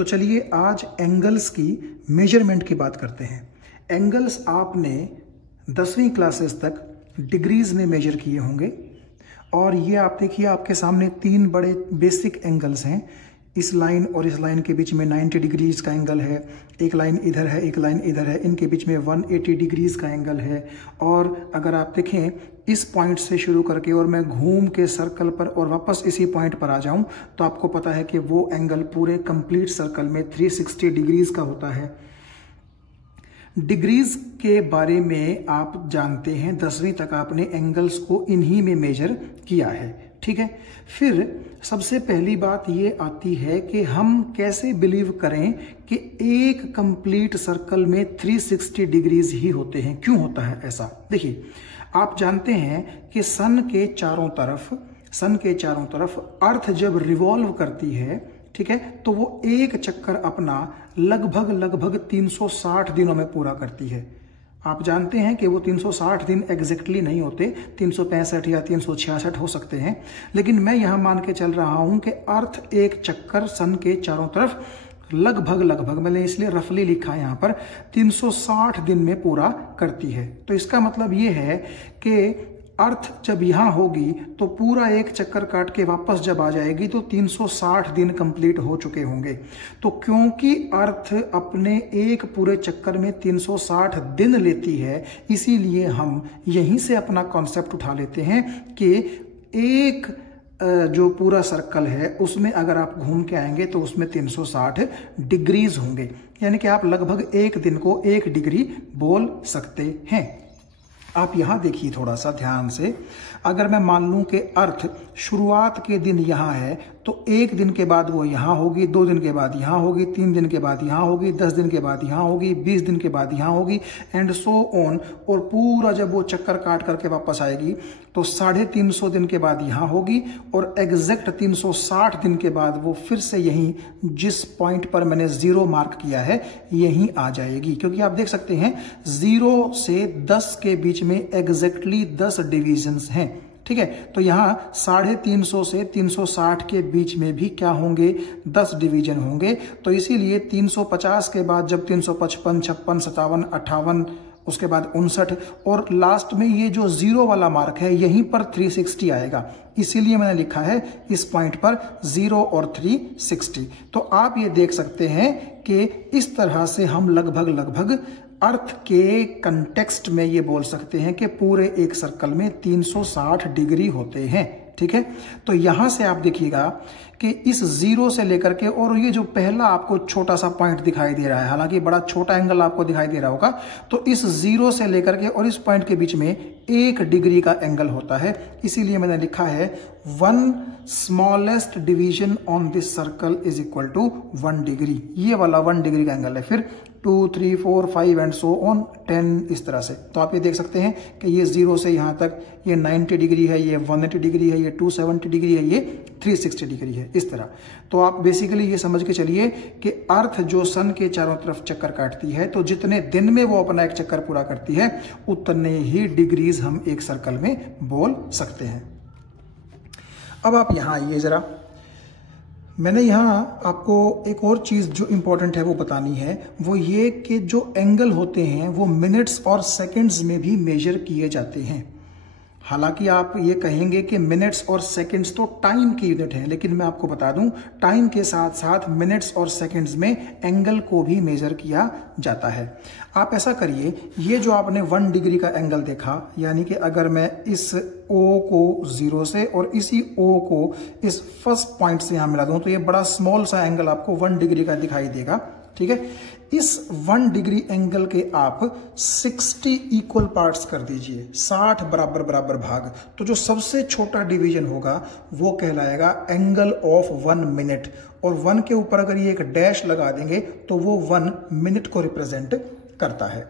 तो चलिए आज एंगल्स की मेजरमेंट की बात करते हैं। एंगल्स आपने 10वीं क्लासेस तक डिग्रीज में मेजर किए होंगे और ये आप देखिए आपके सामने 3 बड़े बेसिक एंगल्स हैं। इस लाइन और इस लाइन के बीच में 90 डिग्रीज का एंगल है, एक लाइन इधर है, एक लाइन इधर है, इनके बीच में 180 डिग्रीज का एंगल है। और अगर आप देखें इस पॉइंट से शुरू करके और मैं घूम के सर्कल पर और वापस इसी पॉइंट पर आ जाऊं तो आपको पता है कि वो एंगल पूरे कंप्लीट सर्कल में 360 डिग्रीज का होता है। डिग्रीज के बारे में आप जानते हैं, 10वीं तक आपने एंगल्स को इन्हीं में मेजर किया है, ठीक है। फिर सबसे पहली बात ये आती है कि हम कैसे बिलीव करें कि एक कंप्लीट सर्कल में 360 डिग्रीज ही होते हैं। क्यों होता है ऐसा? देखिए, आप जानते हैं कि सन के चारों तरफ अर्थ जब रिवॉल्व करती है, ठीक है, तो वो एक चक्कर अपना लगभग 360 दिनों में पूरा करती है। आप जानते हैं कि वो 360 दिन एग्जैक्टली नहीं होते, 365 या 366 हो सकते हैं, लेकिन मैं यहां मान के चल रहा हूं कि अर्थ एक चक्कर सन के चारों तरफ लगभग मैंने इसलिए रफली लिखा है यहां पर 360 दिन में पूरा करती है। तो इसका मतलब ये है कि अर्थ जब यहां होगी तो पूरा एक चक्कर काट के वापस जब आ जाएगी तो 360 दिन कंप्लीट हो चुके होंगे। तो क्योंकि अर्थ अपने एक पूरे चक्कर में 360 दिन लेती है, इसीलिए हम यहीं से अपना कॉन्सेप्ट उठा लेते हैं कि एक जो पूरा सर्कल है उसमें अगर आप घूम के आएंगे तो उसमें 360 डिग्रीज होंगे, यानी कि आप लगभग एक दिन को 1 डिग्री बोल सकते हैं। आप यहां देखिए थोड़ा सा ध्यान से, अगर मैं मान लूं कि अर्थ शुरुआत के दिन यहां है तो 1 दिन के बाद वो यहां होगी, 2 दिन के बाद यहां होगी, 3 दिन के बाद यहां होगी, 10 दिन के बाद यहां होगी, 20 दिन के बाद यहां होगी एंड सो ऑन। और पूरा जब वो चक्कर काट करके वापस आएगी तो 350 दिन के बाद यहां होगी और एग्जैक्ट 360 दिन के बाद वो फिर से यहीं जिस पॉइंट पर मैंने 0 मार्क किया है यहीं आ जाएगी। क्योंकि आप देख सकते हैं 0 से 10 के बीच में एग्जैक्टली 10 डिविजन्स हैं, ठीक है। तो यहां 350 से 360 के बीच में भी क्या होंगे? 10 डिवीजन होंगे। तो इसीलिए 350 के बाद जब 355, 56, 57, 58, उसके बाद 59 और लास्ट में ये जो 0 वाला मार्क है यहीं पर 360 आएगा। इसीलिए मैंने लिखा है इस पॉइंट पर 0 और 360। तो आप ये देख सकते हैं कि इस तरह से हम लगभग अर्थ के कंटेक्स्ट में ये बोल सकते हैं कि पूरे एक सर्कल में 360 डिग्री होते हैं, ठीक है। तो यहां से आप देखिएगा कि इस 0 से लेकर के, और ये जो पहला आपको छोटा सा पॉइंट दिखाई दे रहा है, हालांकि बड़ा छोटा एंगल आपको दिखाई दे रहा होगा, तो इस 0 से लेकर के और इस पॉइंट के बीच में 1 डिग्री का एंगल होता है। इसीलिए मैंने लिखा है 1 smallest division on this circle is equal to 1 degree. ये वाला 1 डिग्री का एंगल है। फिर 2, 3, 4, 5 एंड सो ऑन 10 इस तरह से। तो आप ये देख सकते हैं कि ये 0 से यहां तक ये 90 डिग्री है, ये 180 डिग्री है, ये 270 डिग्री है, ये 360 डिग्री है, इस तरह। तो आप बेसिकली ये समझ के चलिए कि अर्थ जो सन के चारों तरफ चक्कर काटती है तो जितने दिन में वो अपना एक चक्कर पूरा करती है उतने ही डिग्रीज हम एक सर्कल में बोल सकते हैं। अब आप यहां आइए जरा, मैंने यहाँ आपको एक और चीज़ जो इम्पोर्टेंट है वो बतानी है, वो ये कि जो एंगल होते हैं वो मिनट्स और सेकंड्स में भी मेजर किए जाते हैं। हालांकि आप ये कहेंगे कि मिनट्स और सेकंड्स तो टाइम की यूनिट है, लेकिन मैं आपको बता दूं टाइम के साथ साथ मिनट्स और सेकंड्स में एंगल को भी मेजर किया जाता है। आप ऐसा करिए, ये जो आपने 1 डिग्री का एंगल देखा, यानी कि अगर मैं इस O को 0 से और इसी O को इस फर्स्ट पॉइंट से यहां मिला दूं तो ये बड़ा स्मॉल सा एंगल आपको 1 डिग्री का दिखाई देगा, ठीक है। इस 1 डिग्री एंगल के आप 60 इक्वल पार्ट्स कर दीजिए, 60 बराबर भाग। तो जो सबसे छोटा डिवीजन होगा वो कहलाएगा एंगल ऑफ 1 मिनट, और 1 के ऊपर अगर ये एक डैश लगा देंगे तो वो 1 मिनट को रिप्रेजेंट करता है।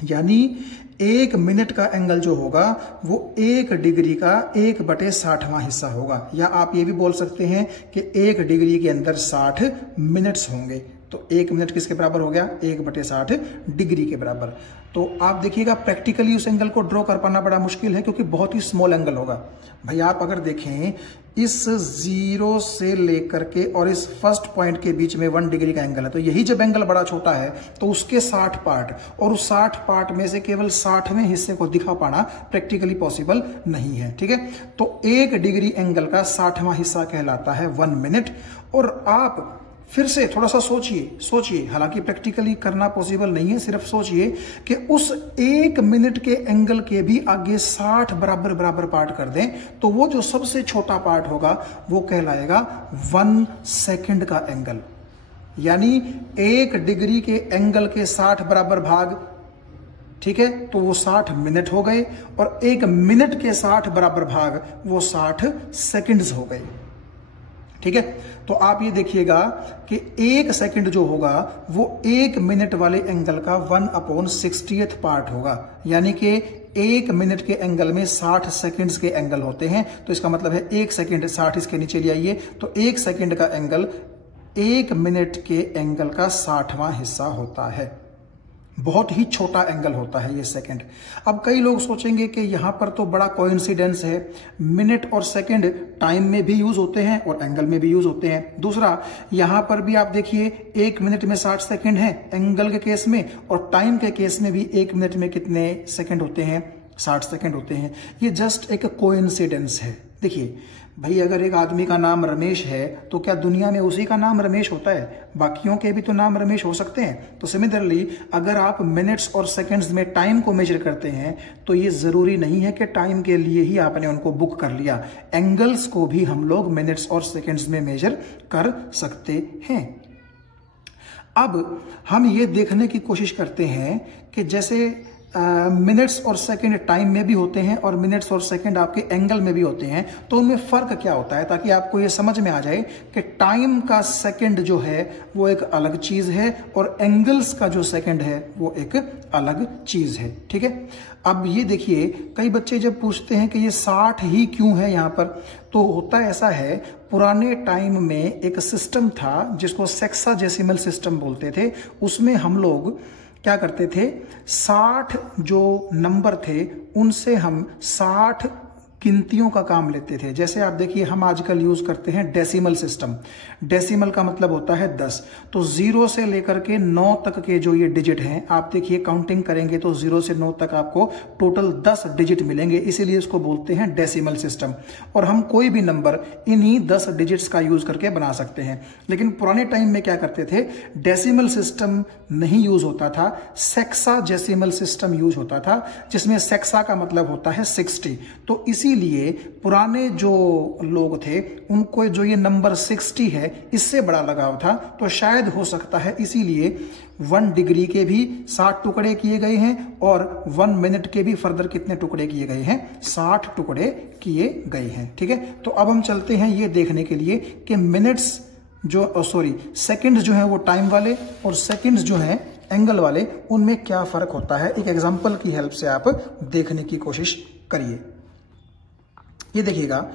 यानी 1 मिनट का एंगल जो होगा वो 1 डिग्री का 1/60वां हिस्सा होगा। या आप ये भी बोल सकते हैं कि 1 डिग्री के अंदर 60 मिनट्स होंगे। तो 1 मिनट किसके बराबर हो गया? 1/60 डिग्री के बराबर। तो आप देखिएगा प्रैक्टिकली उस एंगल को ड्रॉ कर पाना बड़ा मुश्किल है, क्योंकि बहुत ही स्मॉल एंगल होगा। भाई आप अगर देखें इस 0 से लेकर के और इस फर्स्ट पॉइंट के बीच में 1 डिग्री का एंगल है, तो यही जब एंगल बड़ा छोटा है तो उसके 60 पार्ट, और उस 60 पार्ट में से केवल 60वें हिस्से को दिखा पाना प्रैक्टिकली पॉसिबल नहीं है। ठीक है, तो 1 डिग्री एंगल का 60वां हिस्सा कहलाता है 1 मिनट। और आप फिर से थोड़ा सा सोचिए, हालांकि प्रैक्टिकली करना पॉसिबल नहीं है, सिर्फ सोचिए कि उस 1 मिनट के एंगल के भी आगे 60 बराबर पार्ट कर दें, तो वो जो सबसे छोटा पार्ट होगा वो कहलाएगा 1 सेकंड का एंगल। यानी 1 डिग्री के एंगल के 60 बराबर भाग, ठीक है, तो वो 60 मिनट हो गए, और 1 मिनट के 60 बराबर भाग वो 60 सेकंड्स हो गए। ठीक है, तो आप ये देखिएगा कि 1 सेकंड जो होगा वो 1 मिनट वाले एंगल का 1/60th पार्ट होगा। यानी कि 1 मिनट के एंगल में 60 सेकंड्स के एंगल होते हैं, तो इसका मतलब है 1 सेकंड, 60 इसके नीचे ले आइए, तो 1 सेकंड का एंगल 1 मिनट के एंगल का 60वां हिस्सा होता है। बहुत ही छोटा एंगल होता है ये सेकंड। अब कई लोग सोचेंगे कि यहां पर तो बड़ा कोइंसिडेंस है, मिनट और सेकंड टाइम में भी यूज होते हैं और एंगल में भी यूज होते हैं। दूसरा, यहां पर भी आप देखिए 1 मिनट में 60 सेकंड है एंगल के केस में, और टाइम के केस में भी 1 मिनट में कितने सेकंड होते हैं? 60 सेकंड होते हैं। ये जस्ट एक कोइंसिडेंस है। देखिए भाई, अगर एक आदमी का नाम रमेश है तो क्या दुनिया में उसी का नाम रमेश होता है? बाकियों के भी तो नाम रमेश हो सकते हैं। तो सिमिलरली अगर आप मिनट्स और सेकंड्स में टाइम को मेजर करते हैं तो ये जरूरी नहीं है कि टाइम के लिए ही आपने उनको बुक कर लिया। एंगल्स को भी हम लोग मिनट्स और सेकंड्स में मेजर कर सकते हैं। अब हम ये देखने की कोशिश करते हैं कि जैसे मिनट्स और सेकंड टाइम में भी होते हैं और मिनट्स और सेकंड आपके एंगल में भी होते हैं, तो उनमें फर्क क्या होता है, ताकि आपको ये समझ में आ जाए कि टाइम का सेकंड जो है वो एक अलग चीज है और एंगल्स का जो सेकंड है वो एक अलग चीज है। ठीक है, अब ये देखिए, कई बच्चे जब पूछते हैं कि ये 60 ही क्यों है यहाँ पर, तो होता ऐसा है, पुराने टाइम में एक सिस्टम था जिसको सेक्साडेसिमल सिस्टम बोलते थे। उसमें हम लोग क्या करते थे, 60 जो नंबर थे उनसे हम 60 गिनतियों का काम लेते थे। जैसे आप देखिए, हम आजकल यूज करते हैं डेसिमल सिस्टम। डेसिमल का मतलब होता है 10। तो 0 से लेकर के 9 तक के जो ये डिजिट हैं, आप देखिए काउंटिंग करेंगे तो 0 से 9 तक आपको टोटल 10 डिजिट मिलेंगे, इसीलिए इसको बोलते हैं डेसिमल सिस्टम। और हम कोई भी नंबर इन्हीं 10 डिजिट्स का यूज करके बना सकते हैं। लेकिन पुराने टाइम में क्या करते थे, डेसिमल सिस्टम नहीं यूज होता था, सेक्साडेसिमल सिस्टम यूज होता था, जिसमें सेक्सा का मतलब होता है 60। तो इसीलिए पुराने जो लोग थे उनको जो ये नंबर 60 है इससे बड़ा लगाव था। तो शायद हो सकता है इसीलिए 1 डिग्री के भी 60 टुकड़े किए गए हैं और 1 मिनट के भी फर्दर कितने टुकड़े किए गए हैं? 60 टुकड़े किए गए हैं। ठीक है, तो अब हम चलते हैं ये देखने के लिए कि मिनट्स जो सेकंड्स जो है वो टाइम वाले और सेकंड्स जो है एंगल वाले, उनमें क्या फर्क होता है। एक एग्जांपल की हेल्प से आप देखने की कोशिश करिए। ये देखिएगा,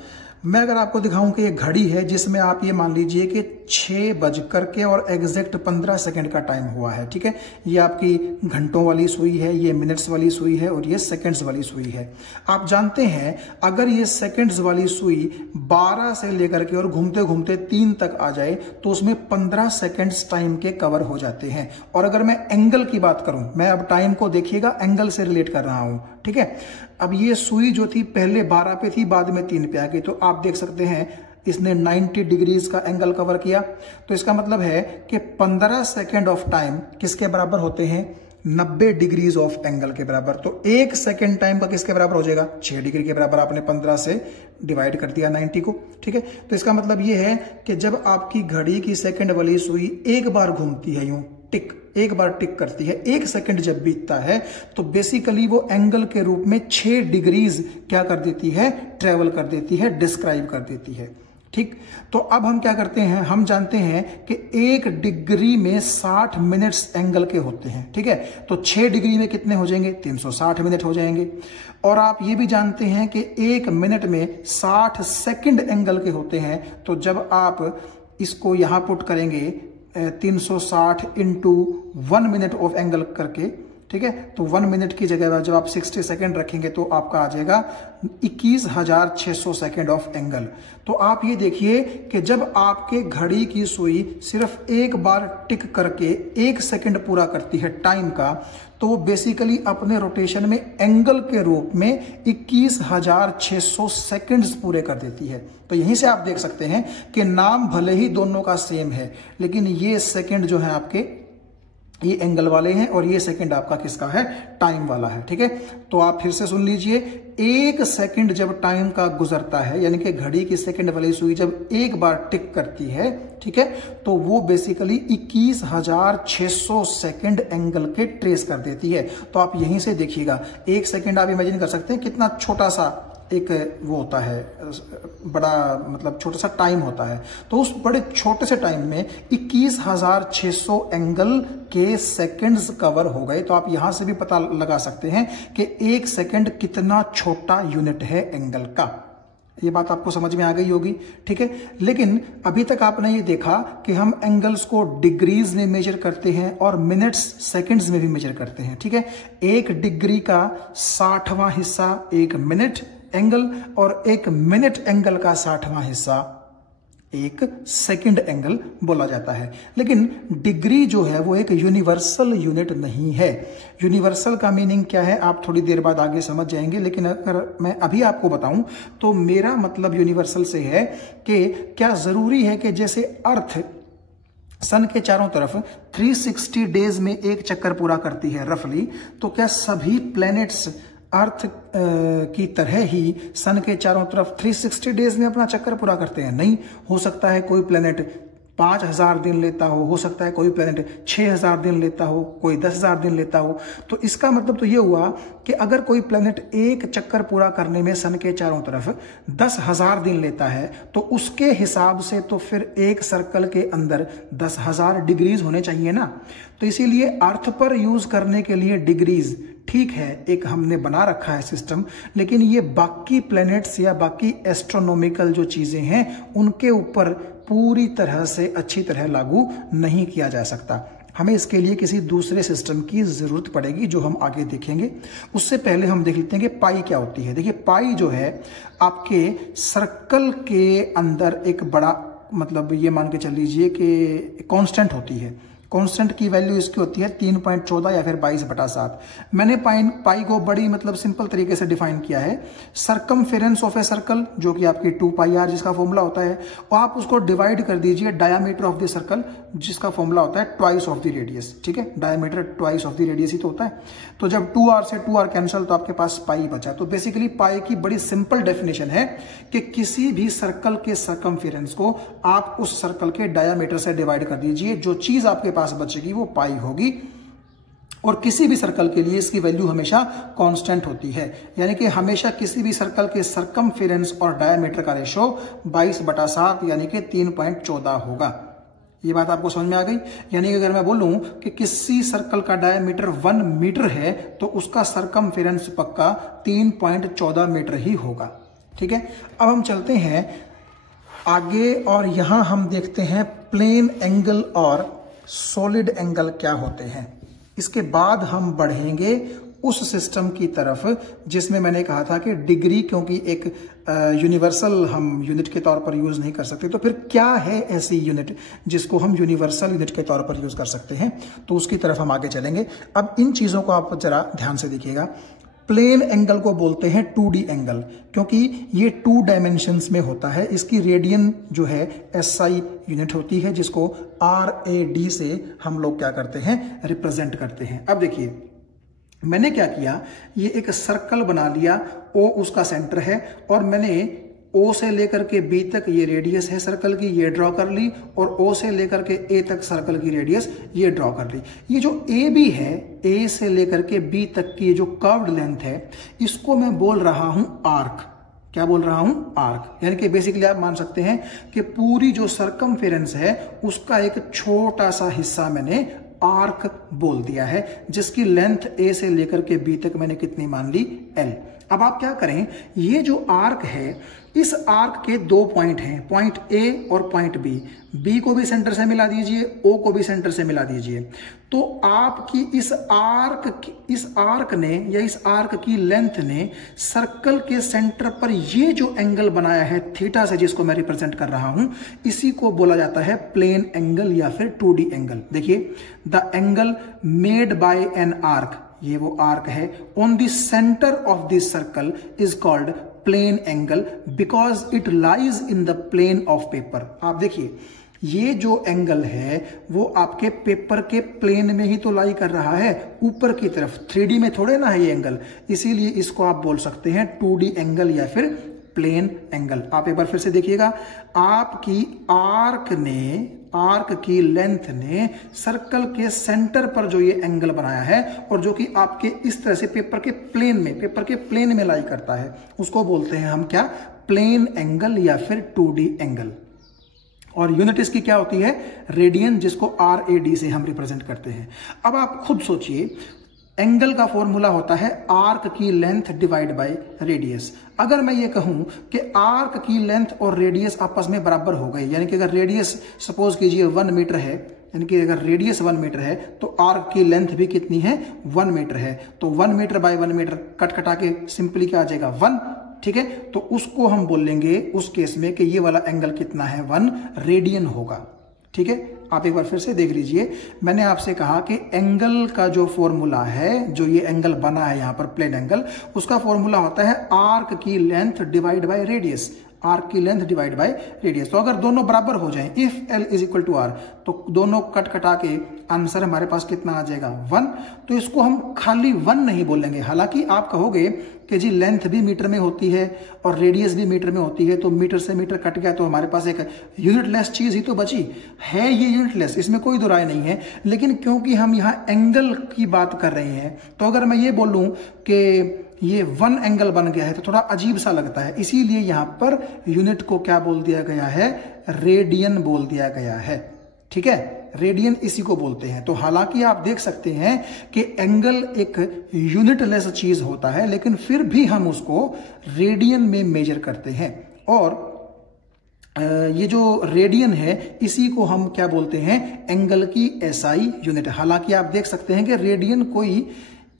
मैं अगर आपको दिखाऊं कि ये घड़ी है जिसमें आप ये मान लीजिए कि 6 बजकर के और एग्जैक्ट 15 सेकंड का टाइम हुआ है। ठीक है, ये आपकी घंटों वाली सुई है, ये मिनट्स वाली सुई है और ये सेकंड्स वाली सुई है। आप जानते हैं अगर ये सेकंड्स वाली सुई 12 से लेकर के और घूमते घूमते 3 तक आ जाए तो उसमें 15 सेकंड्स टाइम के कवर हो जाते हैं। और अगर मैं एंगल की बात करूं, मैं अब टाइम को देखिएगा एंगल से रिलेट कर रहा हूं। ठीक है, अब ये सुई जो थी पहले 12 पे थी, बाद में 3 पे आ गई, तो आप देख सकते हैं इसने 90 डिग्रीज का एंगल कवर किया। तो इसका मतलब है कि 15 सेकेंड ऑफ टाइम किसके बराबर होते हैं? 90 डिग्रीज ऑफ एंगल के बराबर। तो 1 सेकेंड टाइम का किसके बराबर हो जाएगा? 6 डिग्री के बराबर। आपने 15 से डिवाइड कर दिया 90 को। ठीक है, तो इसका मतलब ये है कि जब आपकी घड़ी की सेकंड वाली सुई एक बार घूमती है, यूं टिक, एक बार टिक करती है, 1 सेकंड जब बीतता है तो बेसिकली वो एंगल के रूप में 6 डिग्रीज क्या कर देती है? ट्रेवल कर देती है, डिस्क्राइब कर देती है। ठीक, तो अब हम क्या करते हैं, हम जानते हैं कि 1 डिग्री में 60 मिनट्स एंगल के होते हैं। ठीक है, तो 6 डिग्री में कितने हो जाएंगे? 360 मिनट हो जाएंगे। और आप ये भी जानते हैं कि 1 मिनट में 60 सेकंड एंगल के होते हैं। तो जब आप इसको यहां पुट करेंगे 360 इंटू 1 मिनट ऑफ एंगल करके, ठीक है, तो 1 मिनट की जगह जब आप 60 सेकेंड रखेंगे तो आपका आ जाएगा 21,600 सेकेंड ऑफ एंगल। तो आप ये देखिए कि जब आपके घड़ी की सुई सिर्फ एक बार टिक करके 1 सेकेंड पूरा करती है टाइम का, तो वो बेसिकली अपने रोटेशन में एंगल के रूप में 21,600 सेकेंड्स पूरे कर देती है। तो यहीं से आप देख सकते हैं कि नाम भले ही दोनों का सेम है, लेकिन ये सेकेंड जो है आपके ये एंगल वाले हैं और ये सेकंड आपका किसका है, टाइम वाला है। ठीक है, तो आप फिर से सुन लीजिए, 1 सेकंड जब टाइम का गुजरता है, यानी कि घड़ी की सेकंड वाली सुई जब एक बार टिक करती है, ठीक है, तो वो बेसिकली 21,600 सेकंड एंगल के ट्रेस कर देती है। तो आप यहीं से देखिएगा, 1 सेकंड आप इमेजिन कर सकते हैं कितना छोटा सा एक वो होता है, बड़ा मतलब छोटा सा टाइम होता है। तो उस बड़े छोटे से टाइम में 21,600 एंगल के सेकंड्स कवर हो गए। तो आप यहां से भी पता लगा सकते हैं कि 1 सेकंड कितना छोटा यूनिट है एंगल का। ये बात आपको समझ में आ गई होगी। ठीक है, लेकिन अभी तक आपने ये देखा कि हम एंगल्स को डिग्रीज में मेजर करते हैं और मिनट्स सेकंड्स में भी मेजर करते हैं। ठीक है, 1 डिग्री का 60वां हिस्सा 1 मिनट एंगल और 1 मिनट एंगल का 60वां हिस्सा 1 सेकंड एंगल बोला जाता है। लेकिन डिग्री जो है वो एक यूनिवर्सल यूनिट नहीं है। यूनिवर्सल का मीनिंग क्या है आप थोड़ी देर बाद आगे समझ जाएंगे, लेकिन अगर मैं अभी आपको बताऊं तो मेरा मतलब यूनिवर्सल से है कि क्या जरूरी है कि जैसे अर्थ सन के चारों तरफ 360 डेज में एक चक्कर पूरा करती है रफली, तो क्या सभी प्लैनेट्स अर्थ की तरह ही सन के चारों तरफ 360 डेज में अपना चक्कर पूरा करते हैं? नहीं, हो सकता है कोई प्लेनेट 5,000 दिन लेता हो सकता है कोई प्लेनेट 6,000 दिन लेता हो, कोई 10,000 दिन लेता हो। तो इसका मतलब तो ये हुआ कि अगर कोई प्लेनेट एक चक्कर पूरा करने में सन के चारों तरफ 10,000 दिन लेता है, तो उसके हिसाब से तो फिर एक सर्कल के अंदर 10,000 डिग्रीज होने चाहिए ना। तो इसीलिए अर्थ पर यूज करने के लिए डिग्रीज ठीक है, एक हमने बना रखा है सिस्टम, लेकिन ये बाकी प्लैनेट्स या बाकी एस्ट्रोनॉमिकल जो चीजें हैं उनके ऊपर पूरी तरह से अच्छी तरह लागू नहीं किया जा सकता। हमें इसके लिए किसी दूसरे सिस्टम की जरूरत पड़ेगी जो हम आगे देखेंगे। उससे पहले हम देख लेते हैं कि पाई क्या होती है। देखिए, पाई जो है आपके सर्कल के अंदर एक बड़ा मतलब ये मान के चल लीजिए कि कांस्टेंट होती है। कांस्टेंट की वैल्यू इसकी होती है 3.14 या फिर 22/7। मैंने पाई को बड़ी मतलब सिंपल तरीके से डिफाइन किया है। सरकमफेरेंस ऑफ ए सर्कल जो कि आपकी 2πr जिसका फॉर्मूला होता है, और आप उसको डिवाइड कर दीजिए डायमीटर ऑफ द सर्कल जिसका फॉर्मूला होता है ट्वाइस ऑफ द रेडियस। ठीक है, diameter twice of the radius ही तो होता है। तो जब 2r से 2r कैंसिल तो आपके पास पाई बचा। तो बेसिकली पाई की बड़ी सिंपल डेफिनेशन है कि किसी भी सर्कल के सरकमफेरेंस को आप उस सर्कल के डायमीटर से डिवाइड कर दीजिए, जो चीज आपके पास बचेगी वो पाई होगी। और किसी भी सर्कल के लिए इसकी वैल्यू हमेशा कांस्टेंट होती है, यानी कि हमेशा किसी भी सर्कल के सरकमफेरेंस और डायमीटर का रेशो 22/7 यानी कि 3.14 होगा। ये बात आपको समझ में आ गई। यानी कि अगर मैं बोलूं कि किसी सर्कल का डायमीटर 1 मीटर है तो उसका सरकमफेरेंस पक्का 3.14 मीटर ही होगा। ठीक है, अब हम चलते हैं आगे और यहां हम देखते हैं प्लेन एंगल और सॉलिड एंगल क्या होते हैं। इसके बाद हम बढ़ेंगे उस सिस्टम की तरफ जिसमें मैंने कहा था कि डिग्री क्योंकि एक यूनिवर्सल हम यूनिट के तौर पर यूज नहीं कर सकते, तो फिर क्या है ऐसी यूनिट जिसको हम यूनिवर्सल यूनिट के तौर पर यूज कर सकते हैं, तो उसकी तरफ हम आगे चलेंगे। अब इन चीजों को आप जरा ध्यान से देखिएगा। प्लेन एंगल को बोलते हैं 2D एंगल, क्योंकि ये 2 डायमेंशंस में होता है। इसकी रेडियन जो है SI यूनिट होती है, जिसको RAD से हम लोग क्या करते हैं, रिप्रेजेंट करते हैं। अब देखिए, मैंने क्या किया, ये एक सर्कल बना लिया, O उसका सेंटर है, और मैंने O से लेकर के B तक ये रेडियस है सर्कल की, ये ड्रॉ कर ली, और O से लेकर के A तक सर्कल की रेडियस ये ड्रॉ कर ली। ये जो AB है, A से लेकर के B तक की जो कर्व्ड लेंथ है, इसको मैं बोल रहा हूं आर्क। क्या बोल रहा हूं, आर्क। यानी कि बेसिकली आप मान सकते हैं कि पूरी जो सरकमफेरेंस है उसका एक छोटा सा हिस्सा मैंने आर्क बोल दिया है, जिसकी लेंथ A से लेकर के B तक मैंने कितनी मान ली, L। अब आप क्या करें, ये जो आर्क है, इस आर्क के दो पॉइंट हैं, पॉइंट ए और पॉइंट बी। बी को भी सेंटर से मिला दीजिए, ओ को भी सेंटर से मिला दीजिए। तो आपकी इस आर्क ने या इस आर्क की लेंथ ने सर्कल के सेंटर पर ये जो एंगल बनाया है थीटा से, जिसको मैं रिप्रेजेंट कर रहा हूं, इसी को बोला जाता है प्लेन एंगल या फिर 2D एंगल। देखिए, the angle made by an arc, ये वो आर्क है, on the centre of this circle is called plane angle because it lies in the plane of paper. आप देखिए, ये जो एंगल है वो आपके पेपर के प्लेन में ही तो लाई कर रहा है, ऊपर की तरफ, 3D में थोड़े ना है ये एंगल, इसीलिए इसको आप बोल सकते हैं 2D एंगल या फिर प्लेन एंगल। आप एक बार फिर से देखिएगा, आपकी आर्क की लेंथ ने सर्कल के सेंटर पर जो ये एंगल बनाया है और जो कि आपके इस तरह से पेपर के प्लेन में लाई करता है, उसको बोलते हैं हम क्या, प्लेन एंगल या फिर 2D एंगल। और यूनिट इसकी क्या होती है, रेडियन, जिसको RAD से हम रिप्रेजेंट करते हैं। अब आप खुद सोचिए, एंगल का फॉर्मूला होता है आर्क की लेंथ डिवाइड बाय रेडियस। अगर मैं ये कहूं कि आर्क की लेंथ और रेडियस आपस में बराबर हो गई, यानी कि अगर रेडियस सपोज कीजिए 1 मीटर है, यानी कि अगर रेडियस 1 मीटर है तो आर्क की लेंथ भी कितनी है, 1 मीटर है। तो 1 मीटर बाय 1 मीटर कट कटा के सिंपली क्या आ जाएगा, 1। ठीक है, तो उसको हम बोलेंगे उस केस में कि ये वाला एंगल कितना है, 1 रेडियन होगा। ठीक है, आप एक बार फिर से देख लीजिए, मैंने आपसे कहा कि एंगल का जो फॉर्मूला है, जो ये एंगल बना है यहां पर प्लेन एंगल, उसका फॉर्मूला होता है आर्क की length divide by radius, arc की लेंथ डिवाइड बाय रेडियस। तो अगर दोनों बराबर हो जाएं, if L is equal to R, तो दोनों कट कटा के आंसर हमारे पास कितना आ जाएगा, 1। तो इसको हम खाली 1 नहीं बोलेंगे। हालांकि आप कहोगे कि जी लेंथ भी मीटर में होती है और रेडियस भी मीटर में होती है, तो मीटर से मीटर कट गया तो हमारे पास एक यूनिटलेस चीज ही तो बची है, ये यूनिटलेस, इसमें कोई दो राय नहीं है। लेकिन क्योंकि हम यहाँ एंगल की बात कर रहे हैं, तो अगर मैं ये बोलूं कि ये 1 एंगल बन गया है तो थोड़ा अजीब सा लगता है, इसीलिए यहां पर यूनिट को क्या बोल दिया गया है, रेडियन बोल दिया गया है। ठीक है, रेडियन इसी को बोलते हैं। तो हालांकि आप देख सकते हैं कि एंगल एक यूनिटलेस चीज होता है, लेकिन फिर भी हम उसको रेडियन में मेजर करते हैं। और ये जो रेडियन है, इसी को हम क्या बोलते हैं, एंगल की SI यूनिट। हालांकि आप देख सकते हैं कि रेडियन कोई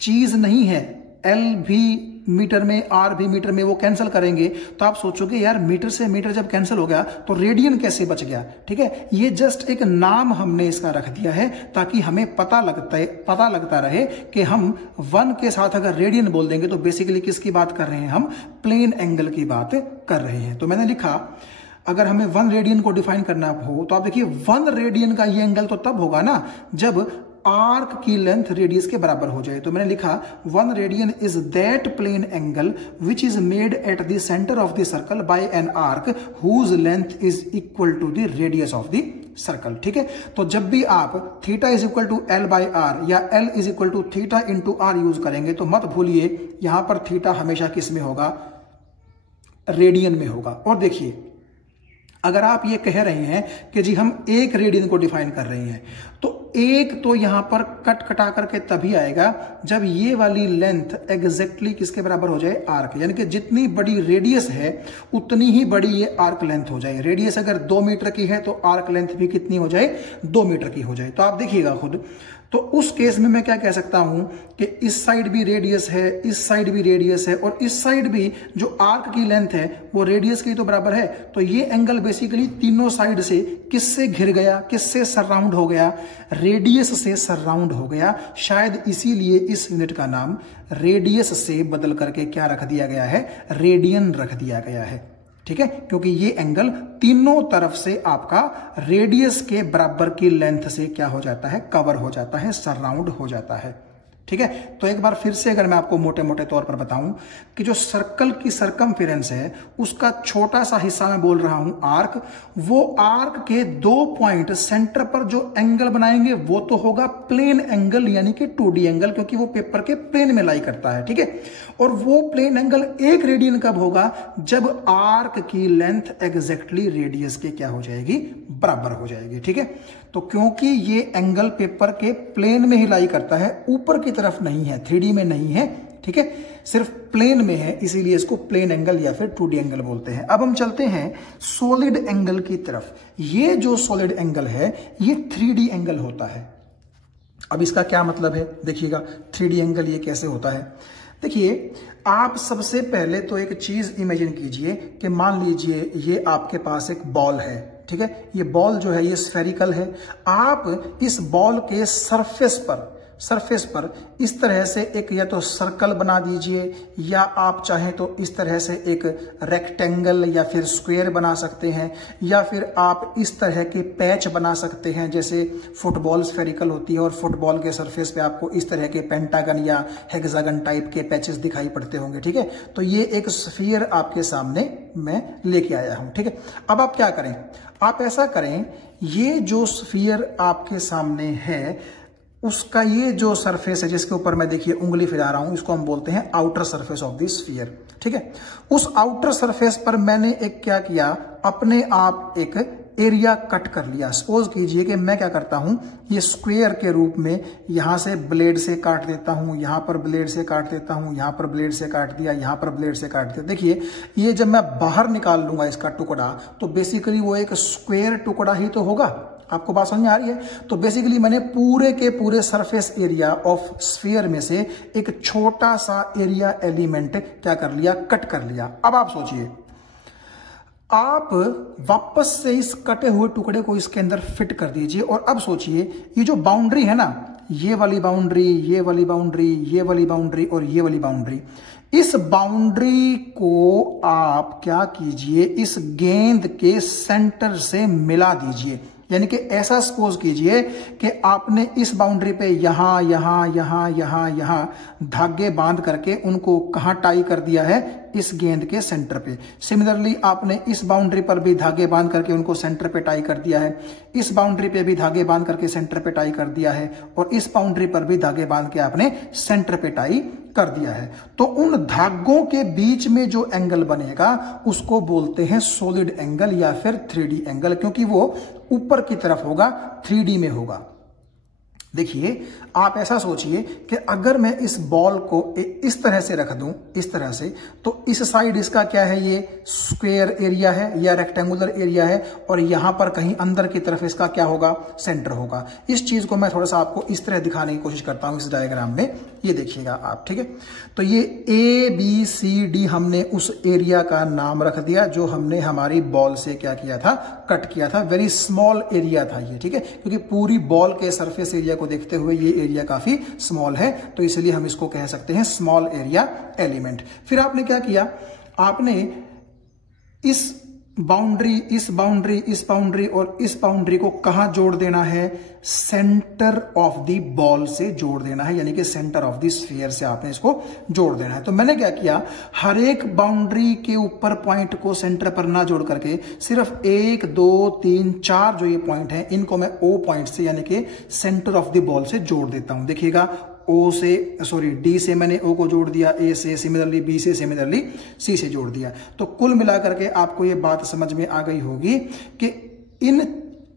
चीज नहीं है, L भी मीटर में, R भी मीटर में, वो कैंसिल करेंगे तो आप सोचोगे यार मीटर से मीटर जब कैंसिल हो गया तो रेडियन कैसे बच गया। ठीक है, ये जस्ट एक नाम हमने इसका रख दिया है ताकि हमें पता लगता रहे कि हम 1 के साथ अगर रेडियन बोल देंगे तो बेसिकली किसकी बात कर रहे हैं, हम प्लेन एंगल की बात कर रहे हैं। तो मैंने लिखा, अगर हमें 1 रेडियन को डिफाइन करना हो तो आप देखिए 1 रेडियन का ये एंगल तो तब होगा ना जब आर्क की लेंथ रेडियस के बराबर हो जाए। तो मैंने लिखा 1 radian is that plane angle which is made at the centre of the circle by an arc whose length is equal to the radius of the circle. ठीक है, तो जब भी आप theta is equal to L by R या L is equal to theta into R use करेंगे तो मत भूलिए यहां पर थीटा हमेशा किस में होगा, रेडियन में होगा। और देखिए, अगर आप ये कह रहे हैं कि जी हम 1 रेडियन को डिफाइन कर रहे हैं, तो 1 तो यहां पर कट कटा करके तभी आएगा जब ये वाली लेंथ एग्जैक्टली किसके बराबर हो जाए, आर्क। यानी कि जितनी बड़ी रेडियस है उतनी ही बड़ी ये आर्क लेंथ हो जाए। रेडियस अगर 2 मीटर की है तो आर्क लेंथ भी कितनी हो जाए, 2 मीटर की हो जाए। तो आप देखिएगा खुद, तो उस केस में मैं क्या कह सकता हूं कि इस साइड भी रेडियस है, इस साइड भी रेडियस है और इस साइड भी जो आर्क की लेंथ है वो रेडियस की तो बराबर है। तो ये एंगल बेसिकली तीनों साइड से किससे घिर गया, किससे सराउंड हो गया, रेडियस से सराउंड हो गया। शायद इसीलिए इस यूनिट का नाम रेडियस से बदल करके क्या रख दिया गया है, रेडियन रख दिया गया है। ठीक है, क्योंकि ये एंगल तीनों तरफ से आपका रेडियस के बराबर की लेंथ से क्या हो जाता है, कवर हो जाता है, सराउंड हो जाता है। ठीक है, तो एक बार फिर से अगर मैं आपको मोटे मोटे तौर पर बताऊं कि जो सर्कल की सरकमफेरेंस है उसका छोटा सा हिस्सा मैं बोल रहा हूं आर्क, वो आर्क के 2 पॉइंट सेंटर पर जो एंगल बनाएंगे वो तो होगा प्लेन एंगल यानी कि 2D एंगल, क्योंकि वो पेपर के प्लेन में लाई करता है। ठीक है, और वो प्लेन एंगल 1 रेडियन कब होगा, जब आर्क की लेंथ एग्जैक्टली रेडियस के क्या हो जाएगी, बराबर हो जाएगी। ठीक है, तो क्योंकि ये एंगल पेपर के प्लेन में ही लाई करता है, ऊपर की तरफ नहीं है, 3D में नहीं है। ठीक है, सिर्फ प्लेन में है, इसीलिए इसको प्लेन एंगल या फिर 2D एंगल बोलते हैं। अब हम चलते हैं सॉलिड एंगल की तरफ। ये जो सॉलिड एंगल है ये 3D एंगल होता है। अब इसका क्या मतलब है देखिएगा, 3D एंगल ये कैसे होता है। देखिए, आप सबसे पहले तो एक चीज इमेजिन कीजिए कि मान लीजिए ये आपके पास एक बॉल है, ठीक है। ये बॉल जो है ये स्फेरिकल है। आप इस बॉल के सरफेस पर इस तरह से एक या तो सर्कल बना दीजिए, या आप चाहें तो इस तरह से एक रेक्टेंगल या फिर स्क्वायर बना सकते हैं, या फिर आप इस तरह के पैच बना सकते हैं। जैसे फुटबॉल स्फेरिकल होती है और फुटबॉल के सरफेस पे आपको इस तरह के पेंटागन या हेक्सागन टाइप के पैचेस दिखाई पड़ते होंगे, ठीक है। तो ये एक स्फीयर आपके सामने मैं लेके आया हूं, ठीक है। अब आप क्या करें, आप ऐसा करें, ये जो स्फीयर आपके सामने है उसका ये जो सरफेस है जिसके ऊपर मैं देखिए उंगली फिरा रहा हूं, इसको हम बोलते हैं outer surface of the sphere, ठीक है। उस आउटर सरफेस पर मैंने एक क्या किया, अपने आप एक एरिया कट कर लिया। सपोज कीजिए कि मैं क्या करता हूं, ये स्क्वायर के रूप में यहां से ब्लेड से काट देता हूं, यहां पर ब्लेड से काट देता हूं, यहां पर ब्लेड से काट दिया, यहां पर ब्लेड से काट दिया। देखिए, ये जब मैं बाहर निकाल लूंगा इसका टुकड़ा, तो बेसिकली वो एक स्क्वायर टुकड़ा ही तो होगा। आपको बात समझ में आ रही है। तो बेसिकली मैंने पूरे के पूरे सरफेस एरिया ऑफ स्फीयर में से एक छोटा सा एरिया एलिमेंट क्या कर लिया, कट कर लिया। अब आप सोचिए, आप वापस से इस कटे हुए टुकड़े को इसके अंदर फिट कर दीजिए, और अब सोचिए ये जो बाउंड्री है ना, ये वाली बाउंड्री, ये वाली बाउंड्री, ये वाली बाउंड्री और ये वाली बाउंड्री, इस बाउंड्री को आप क्या कीजिए, इस गेंद के सेंटर से मिला दीजिए। यानी कि ऐसा सपोज कीजिए कि आपने इस बाउंड्री पे यहां यहां यहां यहां यहां धागे बांध करके उनको कहां टाई कर दिया है, इस गेंद के सेंटर पे। सिमिलरली आपने इस बाउंड्री पर भी धागे बांध करके उनको सेंटर पे टाई कर दिया है, इस बाउंड्री पे भी धागे बांध करके सेंटर पे टाई कर दिया है, और इस बाउंड्री पर भी धागे बांध के आपने सेंटर पे टाई कर दिया है। तो उन धागों के बीच में जो एंगल बनेगा उसको बोलते हैं सॉलिड एंगल या फिर 3D एंगल, क्योंकि वो ऊपर की तरफ होगा, 3D में होगा। देखिए, आप ऐसा सोचिए कि अगर मैं इस बॉल को इस तरह से रख दूं, इस तरह से, तो इस साइड इसका क्या है, ये स्क्वायर एरिया है या रेक्टेंगुलर एरिया है, और यहां पर कहीं अंदर की तरफ इसका क्या होगा, सेंटर होगा। इस चीज को मैं थोड़ा सा आपको इस तरह दिखाने की कोशिश करता हूं इस डायग्राम में, ये देखिएगा आप, ठीक है। तो ये ABCD हमने उस एरिया का नाम रख दिया जो हमने हमारी बॉल से क्या किया था, कट किया था। वेरी स्मॉल एरिया था ये, ठीक है, क्योंकि पूरी बॉल के सरफेस एरिया को देखते हुए ये एरिया काफी स्मॉल है, तो इसलिए हम इसको कह सकते हैं स्मॉल एरिया एलिमेंट। फिर आपने क्या किया, आपने इस बाउंड्री, इस बाउंड्री, इस बाउंड्री और इस बाउंड्री को कहां जोड़ देना है, सेंटर ऑफ द बॉल से जोड़ देना है, यानी कि सेंटर ऑफ द स्फीयर से आपने इसको जोड़ देना है। तो मैंने क्या किया, हर एक बाउंड्री के ऊपर पॉइंट को सेंटर पर ना जोड़ करके सिर्फ 1 2 3 4 जो ये पॉइंट है इनको मैं O पॉइंट से यानी कि सेंटर ऑफ द बॉल से जोड़ देता हूं। देखिएगा, D से मैंने O को जोड़ दिया, A से, सिमिलरली B से, सिमिलरली C से जोड़ दिया। तो कुल मिलाकर के आपको ये बात समझ में आ गई होगी कि इन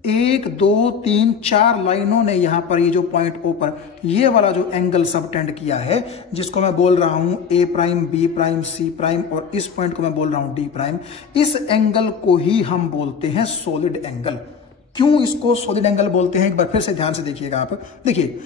1 2 3 4 लाइनों ने यहां पर ये जो पॉइंट O पर ये वाला जो एंगल सबटेंड किया है, जिसको मैं बोल रहा हूं A prime, B prime, C prime, और इस पॉइंट को मैं बोल रहा हूं D प्राइम, इस एंगल को ही हम बोलते हैं सॉलिड एंगल। क्यों इसको सॉलिड एंगल बोलते हैं, एक बार फिर से ध्यान से देखिएगा आप। देखिए,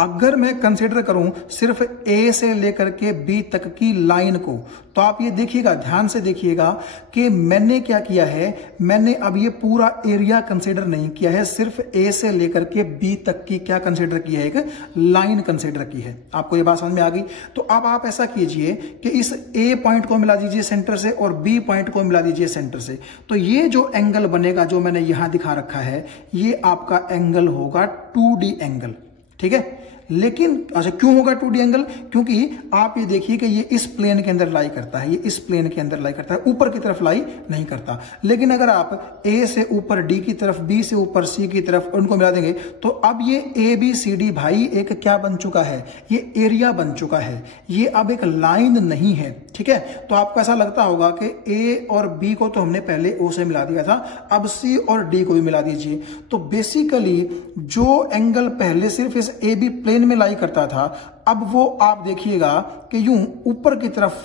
अगर मैं कंसीडर करूं सिर्फ A से लेकर के B तक की लाइन को, तो आप ये देखिएगा, ध्यान से देखिएगा कि मैंने क्या किया है, मैंने अब ये पूरा एरिया कंसीडर नहीं किया है, सिर्फ A से लेकर के B तक की क्या कंसीडर की है, एक लाइन कंसीडर की है। आपको ये बात समझ में आ गई। तो अब आप ऐसा कीजिए कि इस A पॉइंट को मिला दीजिए सेंटर से और B पॉइंट को मिला दीजिए सेंटर से, तो ये जो एंगल बनेगा जो मैंने यहां दिखा रखा है, ये आपका एंगल होगा 2D एंगल, ठीक है। लेकिन अच्छा, क्यों होगा 2D एंगल, क्योंकि आप ये देखिए कि ये इस प्लेन के अंदर लाई करता है, ये इस प्लेन के अंदर लाई करता है, ऊपर की तरफ लाई नहीं करता। लेकिन अगर आप A से ऊपर D की तरफ, B से ऊपर C की तरफ उनको मिला देंगे, तो अब ये ABCD भाई एक क्या बन चुका है, ये एरिया बन चुका है, ये अब एक लाइन नहीं है, ठीक है। तो आपको ऐसा लगता होगा कि ए और बी को तो हमने पहले ओ से मिला दिया था, अब सी और डी को भी मिला दीजिए। तो बेसिकली जो एंगल पहले सिर्फ इस ए बी प्लेन में लाई करता था, अब वो आप देखिएगा कि यूं ऊपर की तरफ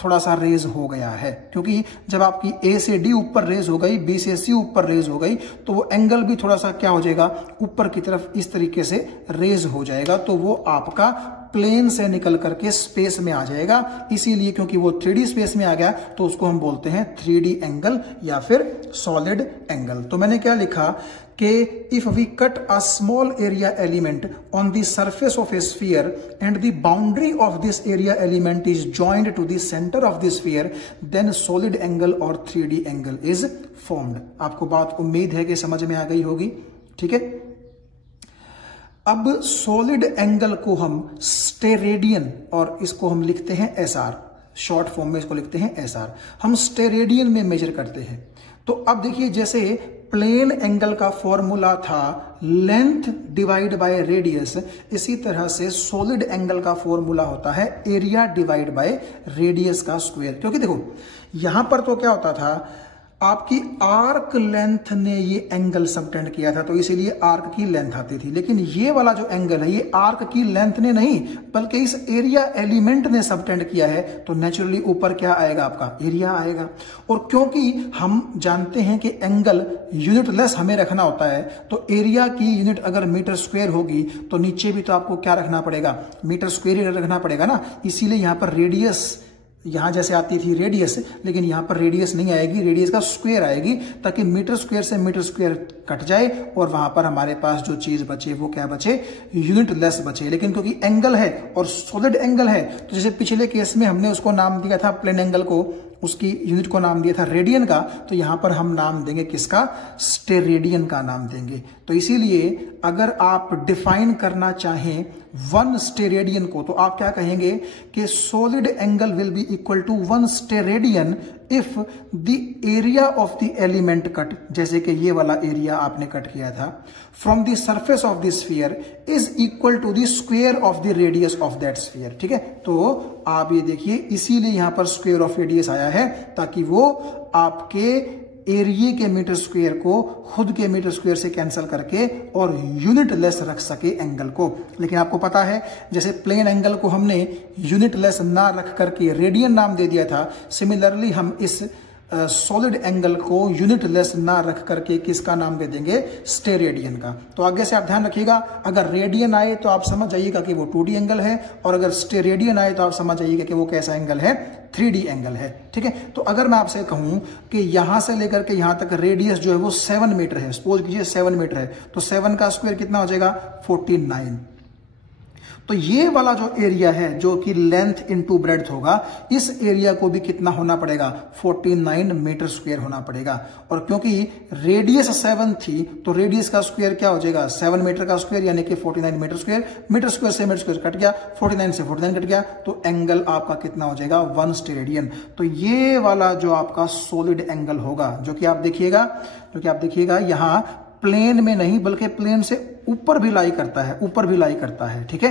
थोड़ा सा रेज हो गया है, क्योंकि जब आपकी ए से डी ऊपर रेज हो गई, बी से सी ऊपर रेज हो गई, तो वो एंगल भी थोड़ा सा क्या हो जाएगा, ऊपर की तरफ इस तरीके से रेज हो जाएगा। तो वो आपका प्लेन से निकल करके स्पेस में आ जाएगा। इसीलिए क्योंकि वो 3D स्पेस में आ गया तो उसको हम बोलते हैं 3D एंगल या फिर सॉलिड एंगल। तो मैंने क्या लिखा कि if we cut a small area element on the surface of a sphere and the boundary of this area element is joined to the centre of the sphere, then solid angle और 3D angle is formed. आपको बात उम्मीद है कि समझ में आ गई होगी, ठीक है। अब सॉलिड एंगल को हम स्टेरेडियन, और इसको हम लिखते हैं एसआर, शॉर्ट फॉर्म में इसको लिखते हैं एसआर, हम स्टेरेडियन में मेजर करते हैं। तो अब देखिए, जैसे प्लेन एंगल का फॉर्मूला था लेंथ डिवाइड बाय रेडियस, इसी तरह से सॉलिड एंगल का फॉर्मूला होता है एरिया डिवाइड बाय रेडियस का स्क्वायर। क्योंकि देखो यहां पर तो क्या होता था, आपकी आर्क लेंथ ने ये एंगल सबटेंड किया था, तो इसीलिए आर्क की लेंथ आती थी। लेकिन ये वाला जो एंगल है, ये आर्क की लेंथ ने नहीं बल्कि इस एरिया एलिमेंट ने सबटेंड किया है, तो नेचुरली ऊपर क्या आएगा, आपका एरिया आएगा। और क्योंकि हम जानते हैं कि एंगल यूनिट लेस हमें रखना होता है, तो एरिया की यूनिट अगर मीटर स्क्वायर होगी तो नीचे भी तो आपको क्या रखना पड़ेगा, मीटर स्क्वायर ही रखना पड़ेगा ना। इसीलिए यहां पर रेडियस, यहां जैसे आती थी रेडियस, लेकिन यहां पर रेडियस नहीं आएगी, रेडियस का स्क्वायर आएगी, ताकि मीटर स्क्वायर से मीटर स्क्वायर कट जाए और वहां पर हमारे पास जो चीज बचे वो क्या बचे, यूनिट लेस बचे। लेकिन क्योंकि एंगल है और सॉलिड एंगल है, तो जैसे पिछले केस में हमने उसको नाम दिया था प्लेन एंगल को, उसकी यूनिट को नाम दिया था रेडियन का, तो यहां पर हम नाम देंगे किसका, स्टेरेडियन का नाम देंगे। तो इसीलिए अगर आप डिफाइन करना चाहें 1 स्टेरेडियन को, तो आप क्या कहेंगे कि solid angle will be equal to 1 steradian if the area of the element cut, जैसे कि ये वाला एरिया आपने कट किया था, from the surface of the sphere is equal to the square of the radius of that sphere. ठीक है, तो आप ये देखिए, इसीलिए यहां पर स्क्वायर ऑफ रेडियस आया है, ताकि वो आपके एरिया के मीटर स्क्वायर को खुद के मीटर स्क्वायर से कैंसिल करके और यूनिट लेस रख सके एंगल को। लेकिन आपको पता है, जैसे प्लेन एंगल को हमने यूनिट लेस ना रख करके रेडियन नाम दे दिया था, सिमिलरली हम इस सॉलिड एंगल को यूनिट लेस ना रख करके किसका नाम दे देंगे, स्टेरेडियन का। तो आगे से आप ध्यान रखिएगा, अगर रेडियन आए तो आप समझ जाइएगा कि वो 2D एंगल है, और अगर स्टेरेडियन आए तो आप समझ जाइएगा कि वो कैसा एंगल है, 3D एंगल है। ठीक है, तो अगर मैं आपसे कहूं कि यहां से लेकर के यहां तक रेडियस जो है वो 7 मीटर है, सपोज कीजिए 7 मीटर है, तो 7 का स्क्वायर कितना हो जाएगा, 49। तो ये वाला जो एरिया है जो कि लेंथ इनटू ब्रेड्थ होगा, इस एरिया को भी कितना होना पड़ेगा, 49 मीटर स्क्वायर होना पड़ेगा। और क्योंकि रेडियस 7 थी, तो रेडियस का स्क्वायर क्या हो जाएगा, 7 मीटर का स्क्वायर यानी कि 49 मीटर स्क्वायर। मीटर स्क्वायर से मीटर स्क्वायर कट गया, 49 से 49 कट गया, तो एंगल आपका कितना हो जाएगा, 1 स्टेरेडियन। तो ये वाला जो आपका सॉलिड एंगल होगा, जो कि आप देखिएगा यहां प्लेन में नहीं बल्कि प्लेन से ऊपर भी लाई करता है, ऊपर भी लाई करता है। ठीक है,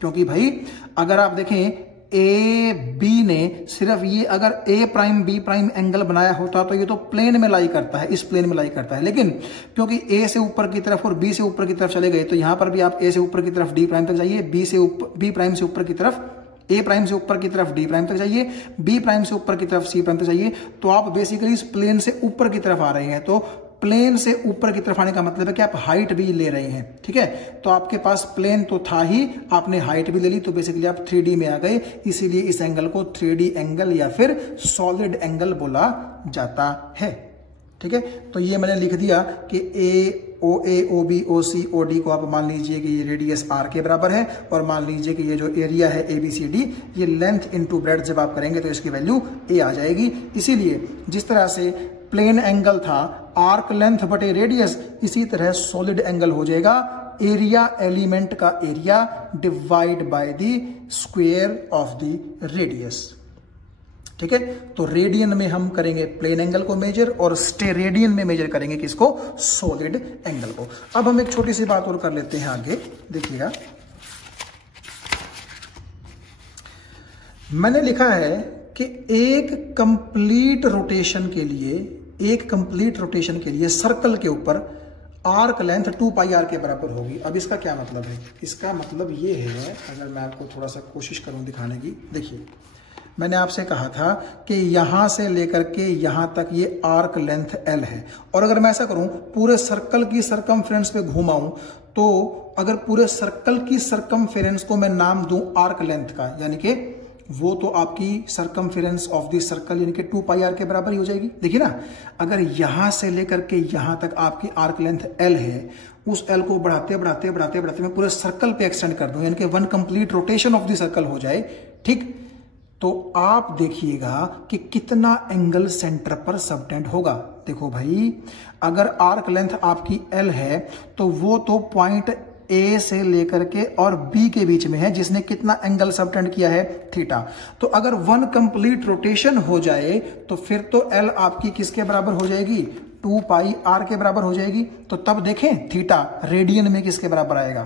क्योंकि भाई अगर आप देखें ए बी ने सिर्फ ये अगर ए प्राइम बी प्राइम एंगल बनाया होता तो ये तो प्लेन में लाई करता है, इस प्लेन में लाई करता है। लेकिन क्योंकि ए से ऊपर की तरफ और बी से ऊपर की तरफ चले गए, तो यहां पर भी आप ए से ऊपर की तरफ डी प्राइम तक जाइए, बी प्राइम से ऊपर की तरफ ए प्राइम से ऊपर की तरफ डी प्राइम तक जाइए, बी प्राइम से ऊपर की तरफ सी प्राइम तक जाइए, तो आप बेसिकली इस प्लेन से ऊपर की तरफ आ रहे हैं। तो प्लेन से ऊपर की तरफ आने का मतलब है कि आप हाइट भी ले रहे हैं। ठीक है, तो आपके पास प्लेन तो था ही, आपने हाइट भी ले ली, तो बेसिकली आप 3D में आ गए। इसीलिए इस एंगल को 3D एंगल या फिर सॉलिड एंगल बोला जाता है। ठीक है, तो ये मैंने लिख दिया कि OA, OB, OC, OD को आप मान लीजिए कि ये रेडियस R के बराबर है, और मान लीजिए कि ये जो एरिया है ABCD, ये लेंथ इनटू ब्रेड्थ जब आप करेंगे तो इसकी वैल्यू A आ जाएगी। इसीलिए जिस तरह से प्लेन एंगल था आर्क लेंथ बटे रेडियस, इसी तरह सॉलिड एंगल हो जाएगा एरिया एलिमेंट का area divide by the square of the radius. ठीक है, तो रेडियन में हम करेंगे प्लेन एंगल को मेजर, और स्टेरेडियन में मेजर करेंगे किसको, सॉलिड एंगल को। अब हम एक छोटी सी बात और कर लेते हैं आगे, देखिएगा मैंने लिखा है कि एक कंप्लीट रोटेशन के लिए सर्कल के ऊपर आर्क लेंथ 2 पाई आर के बराबर होगी। अब इसका क्या मतलब है? इसका मतलब ये है, अगर मैं आपको थोड़ा सा कोशिश करूं दिखाने की, देखिए मैंने आपसे कहा था कि यहां से लेकर के यहां तक ये आर्क लेंथ L है, और अगर मैं ऐसा करूं पूरे सर्कल की सरकमफ्रेंस पे घुमाऊं, तो अगर पूरे सर्कल की सरकमफ्रेंस को मैं नाम दूं आर्क लेंथ का, यानी कि वो तो आपकी सरकमफ्रेंस ऑफ द सर्कल यानी कि 2 पाई आर के बराबर ही हो जाएगी। देखिए ना, अगर यहां से लेकर के यहां तक आपकी आर्क लेंथ L है, उस L को बढ़ाते बढ़ाते बढ़ाते बढ़ाते मैं पूरे सर्कल पे एक्सटेंड कर दूं, यानी कि 1 complete rotation of the circle हो जाए, ठीक, तो आप देखिएगा कि कितना एंगल सेंटर पर सबटेंड होगा। देखो भाई, अगर आर्क लेंथ आपकी L है तो वो तो पॉइंट A से लेकर के और B के बीच में है, जिसने कितना एंगल सबटेंड किया है? थीटा। तो अगर 1 कंप्लीट रोटेशन हो जाए तो फिर तो L आपकी किसके बराबर हो जाएगी? 2 पाई आर के बराबर हो जाएगी। तो तब देखें थीटा रेडियन में किसके बराबर आएगा।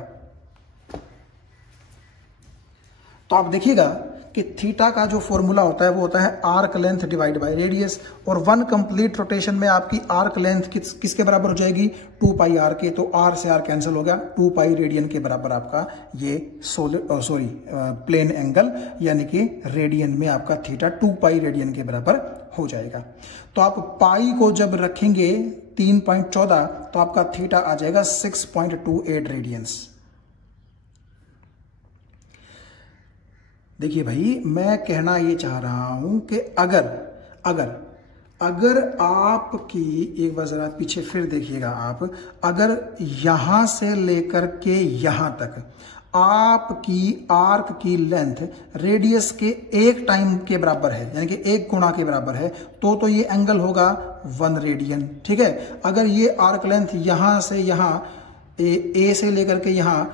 तो आप देखिएगा कि थीटा का जो फॉर्मूला होता है वो होता है arc length divide by radius, और 1 कंप्लीट रोटेशन में आपकी आर्क लेंथ किसके बराबर हो जाएगी? 2 पाई आर के। तो आर से आर कैंसिल हो गया, 2 पाई रेडियन के बराबर आपका ये प्लेन एंगल यानी कि रेडियन में आपका थीटा 2 पाई रेडियन के बराबर हो जाएगा। तो आप पाई को जब रखेंगे 3.14 तो आपका थीटा आ जाएगा 6.28 रेडियंस। देखिए भाई, मैं कहना ये चाह रहा हूं कि अगर आपकी, एक बार जरा पीछे फिर देखिएगा आप, अगर यहां से लेकर के यहां तक आपकी आर्क की लेंथ रेडियस के 1 टाइम के बराबर है, यानी कि 1 गुणा के बराबर है, तो ये एंगल होगा 1 रेडियन, ठीक है। अगर ये आर्क लेंथ यहां से यहां ए से लेकर के यहां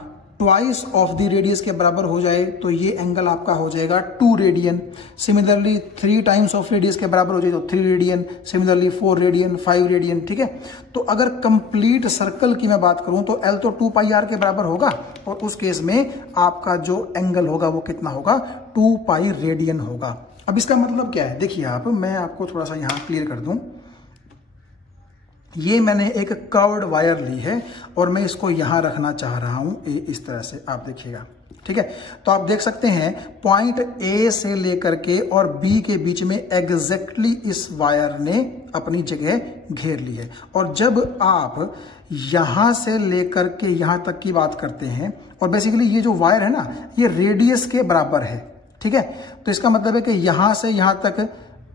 ट्वाइस ऑफ द रेडियस के बराबर हो जाए तो ये एंगल आपका हो जाएगा 2 radian. Similarly 3 times of radius के बराबर हो जाए तो 3 रेडियन, सिमिलरली 4 रेडियन, 5 रेडियन, ठीक है। तो अगर कंप्लीट सर्कल की मैं बात करूं तो L तो 2 पाई आर के बराबर होगा, और उस केस में आपका जो एंगल होगा वो कितना होगा? 2 पाई रेडियन होगा। अब इसका मतलब क्या है? देखिए आप, मैं आपको थोड़ा सा यहां क्लियर कर दूं। ये मैंने एक कर्व्ड वायर ली है और मैं इसको यहां रखना चाह रहा हूं इस तरह से, आप देखिएगा, ठीक है। तो आप देख सकते हैं पॉइंट A से लेकर के और B के बीच में एग्जैक्टली इस वायर ने अपनी जगह घेर ली है। और जब आप यहां से लेकर के यहां तक की बात करते हैं, और बेसिकली ये जो वायर है ना, ये रेडियस के बराबर है, ठीक है। तो इसका मतलब है कि यहां से यहां तक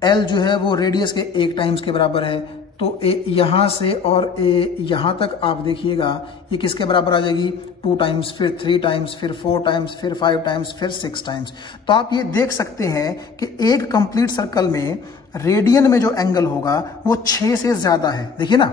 L जो है वो रेडियस के 1 टाइम्स के बराबर है। तो यहां से और यहां तक आप देखिएगा ये किसके बराबर आ जाएगी? 2 टाइम्स, फिर 3 टाइम्स, फिर 4 टाइम्स, फिर 5 टाइम्स, फिर 6 टाइम्स। तो आप ये देख सकते हैं कि एक कंप्लीट सर्कल में रेडियन में जो एंगल होगा वो 6 से ज्यादा है। देखिए ना,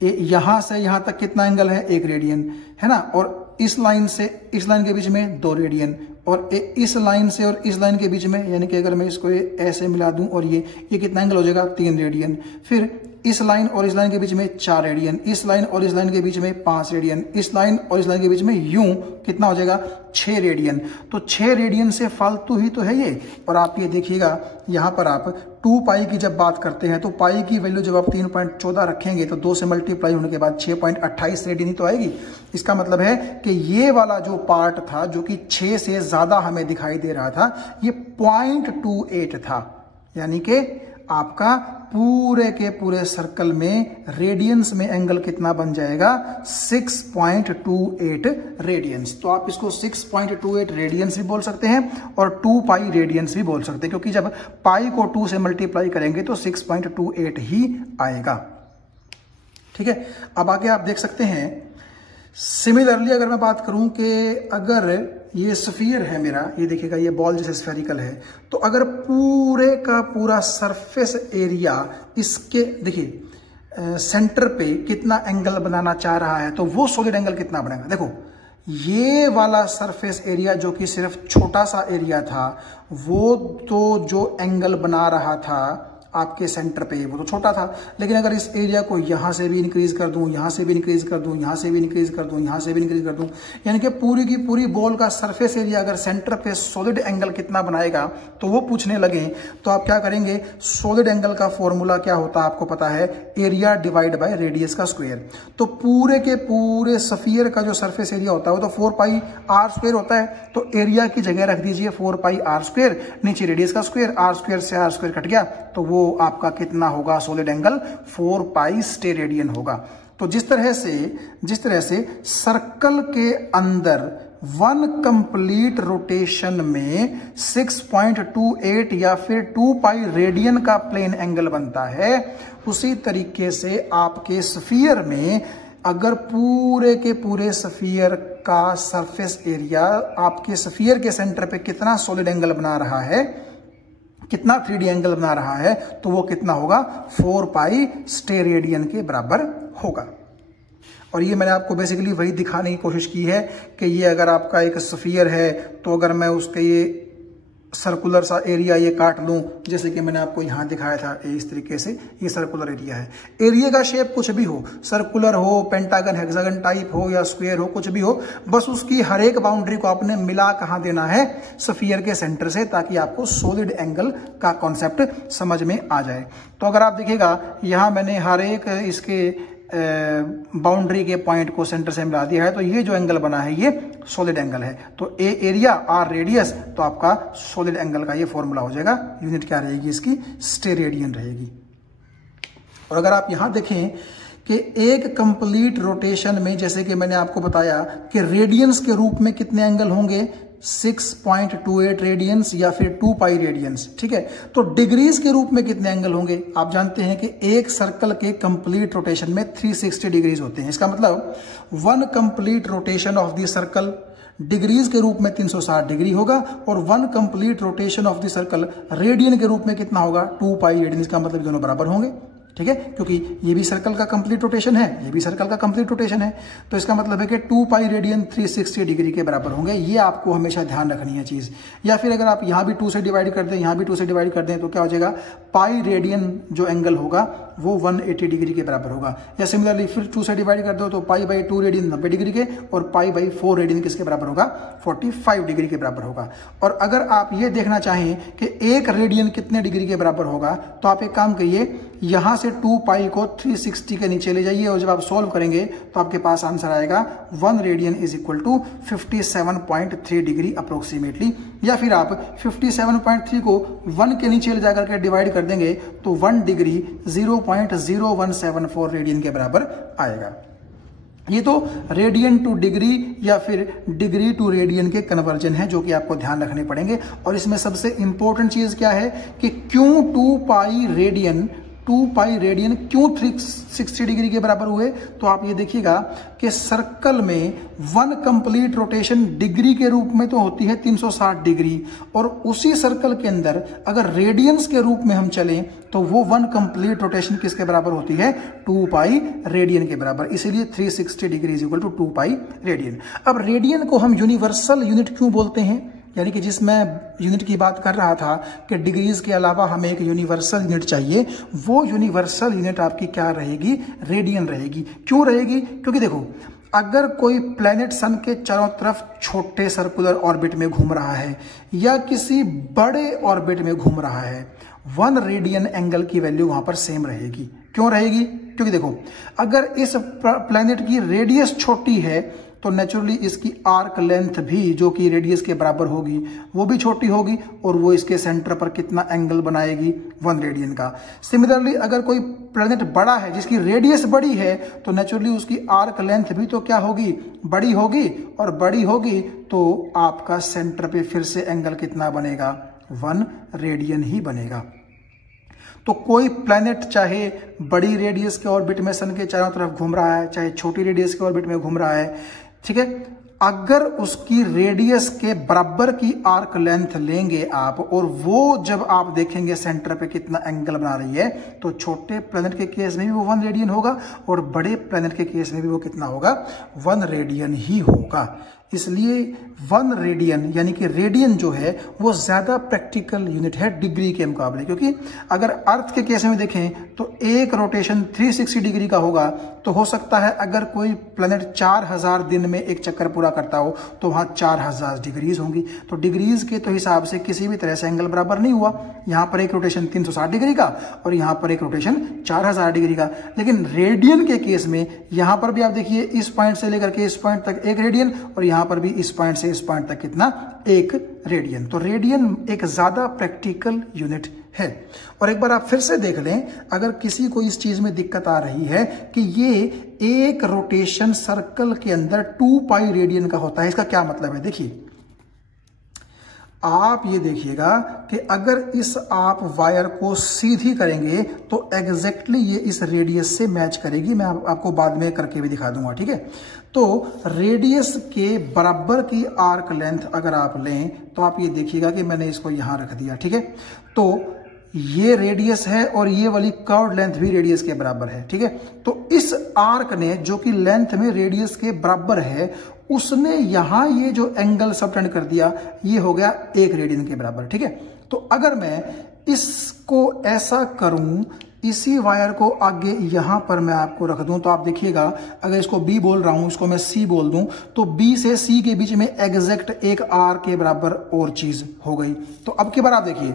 यहां से यहां तक कितना एंगल है? 1 रेडियन, है ना। और इस लाइन से इस लाइन के बीच में 2 रेडियन, और इस लाइन से और इस लाइन के बीच में, यानी कि अगर मैं इसको ऐसे मिला दूं और ये कितना एंगल हो जाएगा? 3 रेडियन। फिर इस लाइन और इस लाइन के बीच में 4 रेडियन, इस लाइन और इस लाइन के बीच में 5 रेडियन, इस लाइन और इस लाइन के बीच में यूं कितना हो जाएगा? 6 रेडियन। तो 6 रेडियन से फालतू ही तो है ये। और आप ये देखिएगा यहां पर आप 2 पाई की जब बात करते हैं तो पाई की वैल्यू जब आप 3.14 रखेंगे तो 2 से मल्टीप्लाई होने के बाद 6.28 रेडियन ही तो आएगी। इसका मतलब है कि ये वाला जो पार्ट था जो कि 6 से ज्यादा हमें दिखाई दे रहा था, ये 0.28 था, यानी कि आपका पूरे के पूरे सर्कल में रेडियंस में एंगल कितना बन जाएगा? 6.28 रेडियंस। तो आप इसको 6.28 रेडियंस भी बोल सकते हैं और 2 पाई रेडियंस भी बोल सकते हैं, क्योंकि जब पाई को 2 से मल्टीप्लाई करेंगे तो 6.28 ही आएगा, ठीक है। अब आगे आप देख सकते हैं, सिमिलरली अगर मैं बात करूं कि अगर ये स्फीयर है मेरा, ये देखिएगा ये बॉल जैसे स्फेरिकल है, तो अगर पूरे का पूरा सरफेस एरिया इसके, देखिए सेंटर पे कितना एंगल बनाना चाह रहा है, तो वो सॉलिड एंगल कितना बनेगा? देखो ये वाला सरफेस एरिया जो कि सिर्फ छोटा सा एरिया था, वो तो जो एंगल बना रहा था आपके सेंटर पे, वो तो छोटा था। लेकिन अगर इस एरिया को यहाँ से भी इंक्रीज कर दूं, यहाँ से भी इंक्रीज कर दूं, यहाँ से भी इंक्रीज कर दूं, यहाँ से भी इंक्रीज कर दूं, यानी कि पूरी की पूरी बॉल का सरफेस एरिया अगर सेंटर पे सॉलिड एंगल कितना बनाएगा तो वो पूछने लगे तो आप क्या करेंगे, सॉलिड एंगल का फॉर्मूला क्या होता है आपको पता है, एरिया डिवाइड बाय रेडियस का स्क्वायर। तो पूरे के पूरे स्फीयर का जो सरफेस एरिया होता है वो तो 4 पाई आर स्क्वायर होता है, तो एरिया की जगह रख दीजिए 4 पाई आर स्क्वायर, नीचे रेडियस का स्क्वायर, आर स्क्वायर से आर स्क्वायर कट गया तो वो आपका कितना होगा, सॉलिड एंगल 4 पाई स्टेरेडियन होगा। तो जिस तरह से सर्कल के अंदर 1 कंप्लीट रोटेशन में 6.28 या फिर 2 पाई रेडियन का प्लेन एंगल बनता है, उसी तरीके से आपके स्फीयर में अगर पूरे के पूरे स्फीयर का सरफेस एरिया आपके स्फीयर के सेंटर पे कितना सॉलिड एंगल बना रहा है, कितना 3D एंगल बना रहा है, तो वो कितना होगा, 4 पाई स्टेरेडियन के बराबर होगा। और ये मैंने आपको बेसिकली वही दिखाने की कोशिश की है कि ये अगर आपका एक स्फीयर है तो अगर मैं उसके ये सर्कुलर सा एरिया ये काट लूं, जैसे कि मैंने आपको यहाँ दिखाया था इस तरीके से, ये सर्कुलर एरिया है। एरिया का शेप कुछ भी हो, सर्कुलर हो, पेंटागन हेक्सागन टाइप हो या स्क्वायर हो, कुछ भी हो, बस उसकी हर एक बाउंड्री को आपने मिला कहाँ देना है, स्फीयर के सेंटर से, ताकि आपको सॉलिड एंगल का कॉन्सेप्ट समझ में आ जाए। तो अगर आप देखिएगा यहाँ मैंने हर एक इसके बाउंड्री के पॉइंट को सेंटर से मिला दिया है, तो ये जो एंगल बना है ये सॉलिड एंगल है। तो ए एरिया आर रेडियस, तो आपका सॉलिड एंगल का ये फॉर्मूला हो जाएगा। यूनिट क्या रहेगी इसकी, स्टेरेडियन रहेगी। और अगर आप यहां देखें कि एक कंप्लीट रोटेशन में, जैसे कि मैंने आपको बताया कि रेडियंस के रूप में कितने एंगल होंगे, 6.28 रेडियंस या फिर 2 पाई रेडियंस, ठीक है। तो डिग्रीज के रूप में कितने एंगल होंगे, आप जानते हैं कि एक सर्कल के कंप्लीट रोटेशन में 360 डिग्रीज होते हैं। इसका मतलब 1 complete rotation of the circle degrees के रूप में 360 डिग्री होगा, और 1 complete rotation of the circle radian के रूप में कितना होगा, 2 पाई रेडियन। इसका मतलब दोनों बराबर होंगे, ठीक है, क्योंकि ये भी सर्कल का कंप्लीट रोटेशन है, ये भी सर्कल का कंप्लीट रोटेशन है। तो इसका मतलब है कि 2 पाई रेडियन 360 डिग्री के बराबर होंगे। ये आपको हमेशा ध्यान रखनी है चीज। या फिर अगर आप यहाँ भी 2 से डिवाइड कर दें, यहाँ भी 2 से डिवाइड कर दें, तो क्या हो जाएगा, पाई रेडियन जो एंगल होगा वो 180 डिग्री के बराबर होगा। या सिमिलरली फिर 2 से डिवाइड कर दो तो पाई बाई 2 रेडियन 90 डिग्री के, और पाई बाई 4 रेडियन किसके बराबर होगा, 45 डिग्री के बराबर होगा। और अगर आप ये देखना चाहें कि एक रेडियन कितने डिग्री के बराबर होगा, तो आप एक काम करिए, यहां से 2 पाई को 360 के नीचे ले जाइए, और जब आप सॉल्व करेंगे तो आपके पास आंसर आएगा 1 radian is equal to 57.3 degree approximately. या फिर आप 57.3 को 1 के नीचे ले जाकर के डिवाइड कर देंगे तो 1 डिग्री 0.0174 रेडियन के बराबर आएगा। ये तो रेडियन टू डिग्री या फिर डिग्री टू रेडियन के कन्वर्जन है, जो कि आपको ध्यान रखने पड़ेंगे। और इसमें सबसे इंपॉर्टेंट चीज क्या है कि क्यों 2 पाई रेडियन क्यों 360 डिग्री के बराबर हुए। तो आप ये देखिएगा कि सर्कल में 1 कंप्लीट रोटेशन डिग्री के रूप में तो होती है 360 डिग्री, और उसी सर्कल के अंदर अगर रेडियंस के रूप में हम चलें तो वो 1 कंप्लीट रोटेशन किसके बराबर होती है, 2 पाई रेडियन के बराबर। इसीलिए 360 degree is equal to 2 pi radian. अब रेडियन को हम यूनिवर्सल यूनिट क्यों बोलते हैं, यानी कि जिसमें यूनिट की बात कर रहा था कि डिग्रीज के अलावा हमें एक यूनिवर्सल यूनिट चाहिए, वो यूनिवर्सल यूनिट आपकी क्या रहेगी, रेडियन रहेगी। क्यों रहेगी, क्योंकि देखो अगर कोई प्लेनेट सन के चारों तरफ छोटे सर्कुलर ऑर्बिट में घूम रहा है या किसी बड़े ऑर्बिट में घूम रहा है, 1 रेडियन एंगल की वैल्यू वहां पर सेम रहेगी। क्यों रहेगी, क्योंकि देखो अगर इस प्लेनेट की रेडियस छोटी है तो नेचुरली इसकी आर्क लेंथ भी जो कि रेडियस के बराबर होगी वो भी छोटी होगी, और वो इसके सेंटर पर कितना एंगल बनाएगी, 1 रेडियन का। सिमिलरली अगर कोई प्लैनेट बड़ा है जिसकी रेडियस बड़ी है तो नेचुरली उसकी आर्क लेंथ भी तो क्या होगी, बड़ी होगी, और बड़ी होगी तो आपका सेंटर पे फिर से एंगल कितना बनेगा, 1 रेडियन ही बनेगा। तो कोई प्लैनेट चाहे बड़ी रेडियस के ऑर्बिट में सन के चारों तरफ घूम रहा है, चाहे छोटी रेडियस के ऑर्बिट में घूम रहा है, ठीक है, अगर उसकी रेडियस के बराबर की आर्क लेंथ लेंगे आप, और वो जब आप देखेंगे सेंटर पे कितना एंगल बना रही है, तो छोटे प्लैनेट के केस में भी वो 1 रेडियन होगा, और बड़े प्लैनेट के केस में भी वो कितना होगा, 1 रेडियन ही होगा। इसलिए 1 रेडियन यानी कि रेडियन जो है वो ज्यादा प्रैक्टिकल यूनिट है डिग्री के मुकाबले, क्योंकि अगर अर्थ के केस में देखें तो एक रोटेशन 360 डिग्री का होगा, तो हो सकता है अगर कोई प्लैनेट 4000 दिन में एक चक्कर पूरा करता हो तो वहां 4000 डिग्रीज होंगी। तो डिग्रीज के तो हिसाब से किसी भी तरह से एंगल बराबर नहीं हुआ। यहां पर एक रोटेशन 360 डिग्री का और यहां पर एक रोटेशन 4000 डिग्री का। लेकिन रेडियन के केस में यहां पर भी आप देखिए इस पॉइंट से लेकर के इस पॉइंट तक एक रेडियन और यहां पर भी इस पॉइंट से इस पॉइंट तक कितना, एक रेडियन। तो रेडियन एक ज्यादा प्रैक्टिकल यूनिट है। और एक बार आप फिर से देख लें, अगर किसी को इस चीज में दिक्कत आ रही है कि ये एक रोटेशन सर्कल के अंदर 2 पाई रेडियन का होता है, इसका क्या मतलब है? देखिए आप ये देखिएगा कि अगर इस आप वायर को सीधी करेंगे तो एग्जैक्टली ये इस रेडियस से मैच करेगी। मैं आपको बाद में करके भी दिखा दूंगा, ठीक है। तो रेडियस के बराबर की आर्क लेंथ अगर आप लें तो आप ये देखिएगा कि मैंने इसको यहां रख दिया, ठीक है। तो ये रेडियस है और ये वाली कर्व लेंथ भी रेडियस के बराबर है, ठीक है। तो इस आर्क ने जो कि लेंथ में रेडियस के बराबर है, उसने यहां ये जो एंगल सबटेंड कर दिया, ये हो गया 1 रेडियन के बराबर, ठीक है। तो अगर मैं इसको ऐसा करूं, इसी वायर को आगे यहां पर मैं आपको रख दूं, तो आप देखिएगा अगर इसको B बोल रहा हूं, इसको मैं C बोल दूं, तो B से C के बीच में एग्जैक्ट एक R के बराबर और चीज हो गई। तो अब की बार आप देखिए,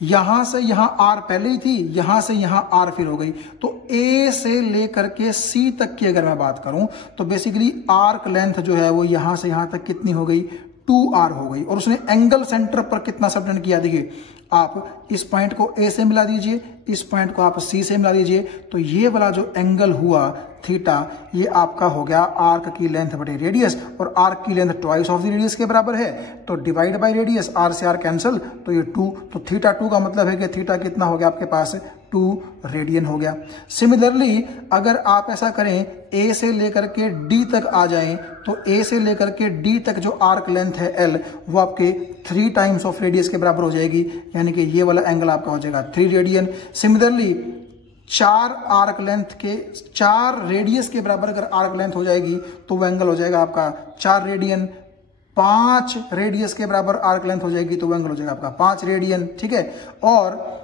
यहां से यहां R पहले ही थी, यहां से यहां R फिर हो गई। तो A से लेकर के C तक की अगर मैं बात करूं तो बेसिकली आर्क लेंथ जो है वो यहां से यहां तक कितनी हो गई, 2R हो गई। और उसने एंगल सेंटर पर कितना सबटेंड किया, देखिए आप इस पॉइंट को A से मिला दीजिए, इस पॉइंट को आप C से मिला दीजिए, तो ये वाला जो एंगल हुआ थीटा, ये आपका हो गया आर्क की लेंथ बटे रेडियस, और आर्क की length twice of the radius के बराबर है। तो डिवाइड बाय रेडियस, R से R कैंसल, तो ये 2, तो थीटा 2 का मतलब है कि थीटा कितना हो गया आपके पास, 2 रेडियन हो गया। सिमिलरली अगर आप ऐसा करें, A से लेकर के D तक आ जाएं, तो A से लेकर के D तक जो आर्क लेंथ है L, वो आपके 3 टाइम्स ऑफ रेडियस के बराबर हो जाएगी, यानी कि ये वाला एंगल आपका हो जाएगा 3 रेडियन। सिमिलरली 4 आर्क लेंथ के 4 रेडियस के बराबर अगर आर्क लेंथ हो जाएगी तो वो एंगल हो जाएगा आपका 4 रेडियन। 5 रेडियस के बराबर आर्क लेंथ हो जाएगी तो वो एंगल हो जाएगा आपका 5 रेडियन, ठीक है। और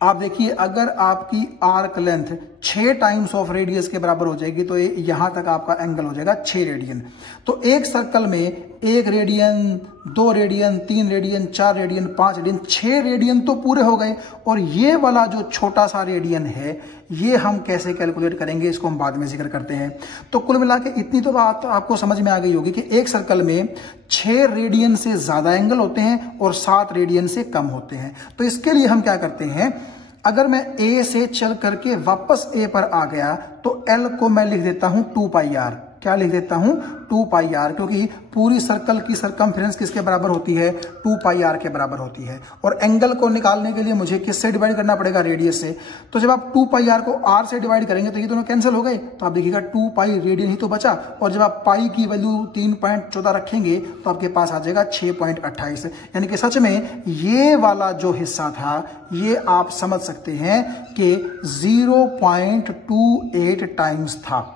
आप देखिए अगर आपकी arc length 6 times of radius के बराबर हो जाएगी तो यहां तक आपका एंगल हो जाएगा 6 रेडियन। तो एक सर्कल में 1 radian, 2 radian, 3 radian, 4 radian, 5 radian, 6 radian तो पूरे हो गए। और ये वाला जो छोटा सा रेडियन है, ये हम कैसे कैलकुलेट करेंगे, इसको हम बाद में जिक्र करते हैं। तो कुल मिला के इतनी तो बात आपको समझ में आ गई होगी कि एक सर्कल में 6 रेडियन से ज्यादा एंगल होते हैं और 7 रेडियन से कम होते हैं। तो इसके लिए हम क्या करते हैं, अगर मैं A से चल करके वापस A पर आ गया तो L को मैं लिख देता हूं 2 पाई R। क्या लिख देता हूं, 2 पाई R, क्योंकि पूरी सर्कल की सरकमफ्रेंस किसके बराबर होती है, 2 पाई R के बराबर होती है। और एंगल को निकालने के लिए मुझे किससे डिवाइड करना पड़ेगा, रेडियस से। तो जब आप 2 पाई R को R से डिवाइड करेंगे तो ये दोनों कैंसिल हो गए, तो आप देखिएगा 2 पाई रेडियन ही तो बचा। और जब आप पाई की वैल्यू 3.14 रखेंगे तो आपके पास आ जाएगा 6.28। यानी कि सच में ये वाला जो हिस्सा था, ये आप समझ सकते हैं कि 0.28 टाइम्स था।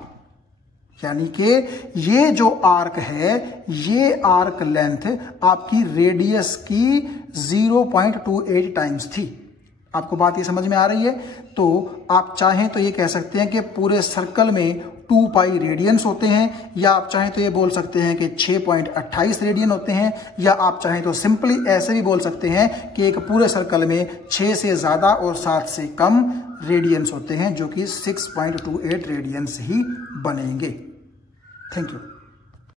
यानी कि ये जो आर्क है, ये आर्क लेंथ आपकी रेडियस की 0.28 टाइम्स थी। आपको बात ये समझ में आ रही है? तो आप चाहें तो ये कह सकते हैं कि पूरे सर्कल में 2 पाई रेडियंस होते हैं, या आप चाहें तो ये बोल सकते हैं कि 6.28 रेडियन होते हैं, या आप चाहें तो सिंपली ऐसे भी बोल सकते हैं कि एक पूरे सर्कल में 6 से ज्यादा और 7 से कम रेडियंस होते हैं, जो कि 6.28 रेडियंस ही बनेंगे। Thank you.